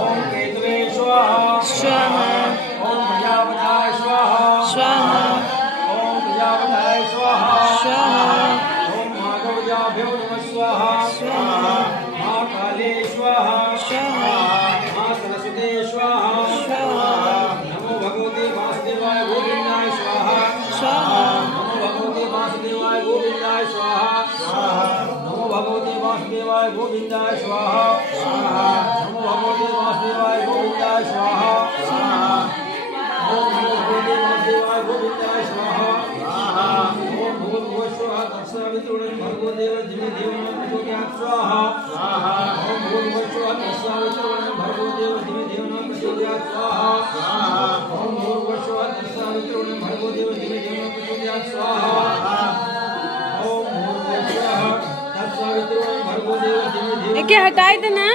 ओम केतवे स्वाहा स्वाहा ओम प्रजापताय स्वाहा स्वाहा ओम प्रजापताय स्वाहा स्वाहा ओम माधवजाभ्यो नमः स्वाहा स्वाहा महाकाले स्वाहा स्वाहा महासरस्वते स्वाहा स्वाहा नमो भगवते वासुदेवाय गोविंदाय स्वाहा स्वाहा नमो भगवते वासुदेवाय गोविंदाय स्वाहा नमो भगवते वासुदेवाय गोविंदाय स्वाहा नमो भगवते वासुदेवाय गोविंदाय स्वाहा ओम नमो भगवते वासुदेवाय गोविंदाय स्वाहा ओम भूर्भुवः स्वः तत्सवितुर्वरेण्यं भर्गो देवस्य धीमहि धियो यो नः प्रचोदयात् स्वाहा ओम भूर्भुवः स्वः तत्सवितुर्वरेण्यं भर्गो देवस्य धीमहि धियो यो नः प्रचोदयात् स्वाहा ओम भूर्भुवः स्वः तत्सवितुर्वरेण्यं भर्गो देवस्य धीमहि धियो यो नः प्रचोदयात् स्वाहा ओम भूर्भुवः स्वः तत्सवितुर्वरेण्यं भर्गो देवस्य धीमहि धियो ये क्या हटाए थे ना